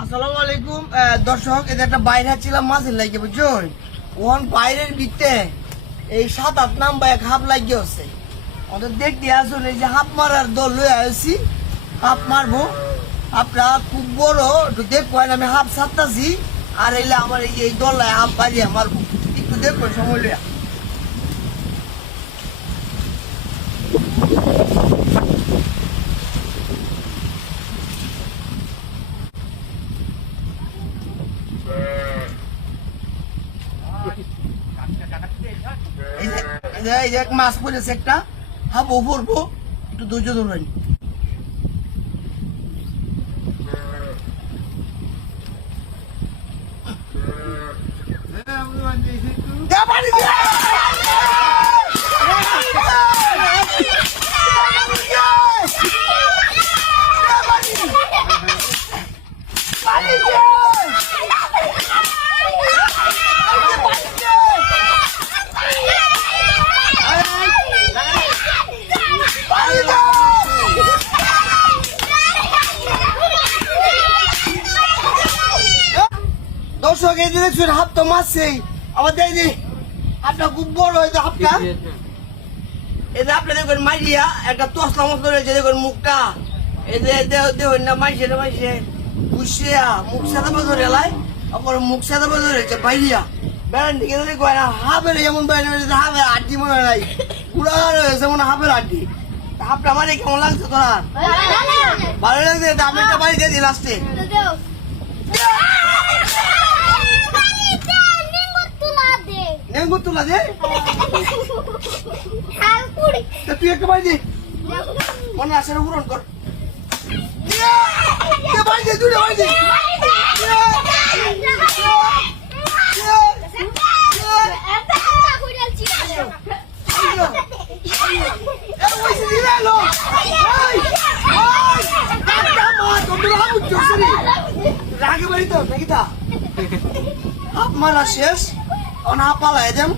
আসসালামু আলাইকুম দর্শক, এটা একটা বাইরে ছিলাম মাছের লাগে বুঝছেন। ওখান বাইরের ভিতরে এই 7-8 নাম্বার এক হাফ লাগিয়ে আছে। ওদের দেখতে আসুন, এই যে হাফ মারার দল লয়ে আসছি, হাফ মারবো। আপনারা খুব বড় একটু দেখবেন, আমি হাফ ছাড়তাছি আর এলে আমার এই দলটায় হাফ বাড়িয়ে মারবো, একটু দেখবেন সময় লইয়া। এই যে মাছ পড়েছে একটা, হাবো পড়বো, একটু ধৈর্য ধরবেন। দর্শক এই যে দেখছেন হাফ তো মারছে আমাদের, এই যে হাফটা খুব বড় হয়েছে। হাফটা এই যে আপনি দেখবেন মাইরিয়া একটা তসলা মতো রয়েছে, দেখবেন মুখটা এই যে দেখবেন না মাইসে বুঝিয়া মুখ সাদা বাজর এলাই, আবার মুখ সাদা বাজর রয়েছে বাইরিয়া বেড়ান দিকে দেখবেন হাফের এমন বাইরে হাফের আড্ডি মনে হয় পুরা রয়েছে মনে হাফের আড্ডি। হাফটা আমার কেমন লাগছে তোরা? ভালো লাগছে। আমি একটা বাড়ি দিয়ে দিই লাস্টে। তুলা দে তুই একটা বাড়ি দে, মনে আসে না পূরণ কর। বাড়ি দে, দুটো বাড়ি দে। রাগে বাড়ি তো নাকি তা হাফ মারা শেষ, অনা পালাই দেন।